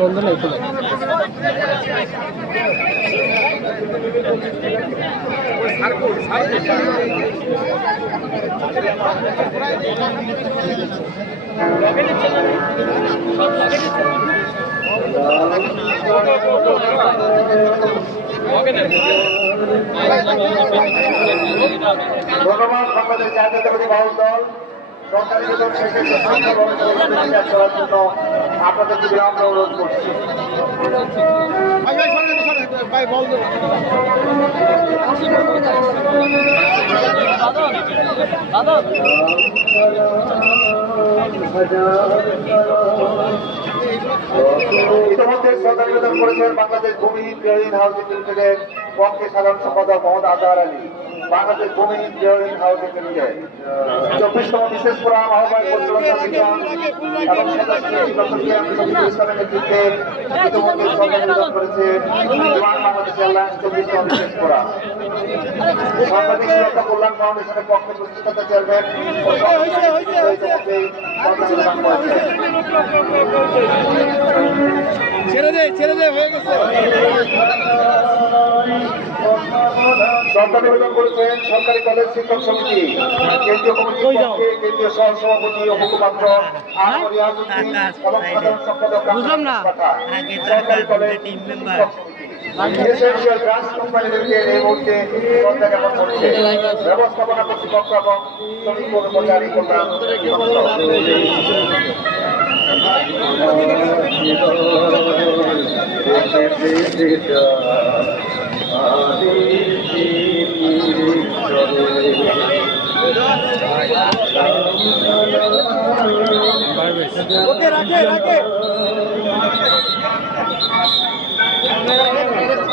বন্ধ নেই তো ধন্যবাদ বাংলাদেশ জাতীয়তাবাদী বাউল দল সরকারি বেতন শেষে চলার জন্য আপনাদেরকে বিরাম অনুরোধ করছি। ইতিমধ্যে সরকারি বেতন করেছেন বাংলাদেশ ভূমিহীন গৃহহীন হাউজিং লিমিটেডের পক্ষে সাধারণ সম্পাদক মোহাম্মদ আজহার আলী। বাংলাদেশ ভূমিহীন গৃহহীন হাউজিং লিমিটেড 24তম বিশেষ ফোরাম আহ্বায়ক পরিচালনা বিজ্ঞান এবং ইসলামের নেতৃত্বে ইতিমধ্যে সরকারি বেতন করেছে বাংলাদেশ এয়ারলাইন্স 24তম বিশেষ ফোরাম। সাংবাদিক সুরক্ষা কল্যাণ ফাউন্ডেশনের পক্ষে প্রতিষ্ঠাতা চেয়ারম্যান ছেড়ে দে হয়ে গেছে। সরকারি বেতন করেছেন সরকারি কলেজ শিক্ষক সমিতি কেন্দ্রীয় কমিটির পক্ষে কেন্দ্রীয় সহসভাপতি ও মুখপাত্র এবং সাধারণ সম্পাদক সরকারি কলেজ শিক্ষক সমিতি এসেন্সিয়াল গ্রাস কোম্পানি লিমিটেড এই মুহূর্তে শ্রদ্ধা জ্ঞাপন করছে ব্যবস্থাপনা কর্তৃপক্ষ এবং শ্রমিক কর্মচারী কল্যাণ ওকে রাখে রাখে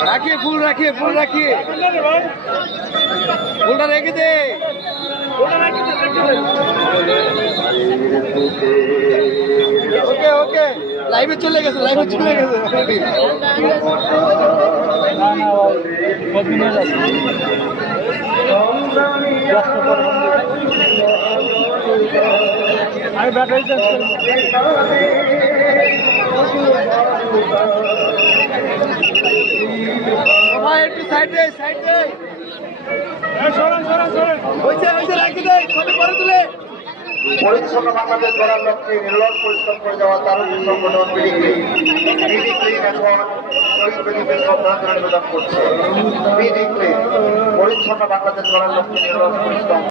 রাখে ফুল রাখে ফুল রাখে ফুলটা রেখে দে ওকে ওকে লাইভে চলে গেছে আমি ব্যাটারি চেঞ্জ ভাই একটু সাইডে রাখি দে ছবি পরে তুলে। পরিচ্ছন্ন বাংলাদেশ গড়ার লক্ষ্যে নির্লস পরিশ্রম করে যাওয়া তারুণ্য সংগঠন বিডিক্লিন এখন শহীদ বেদিকে শ্রদ্ধাঞ্জলি নিবেদন করছে। বিডিক্লিন পরিচ্ছন্ন বাংলাদেশ গড়ার লক্ষ্যে নির্লস পরিশ্রম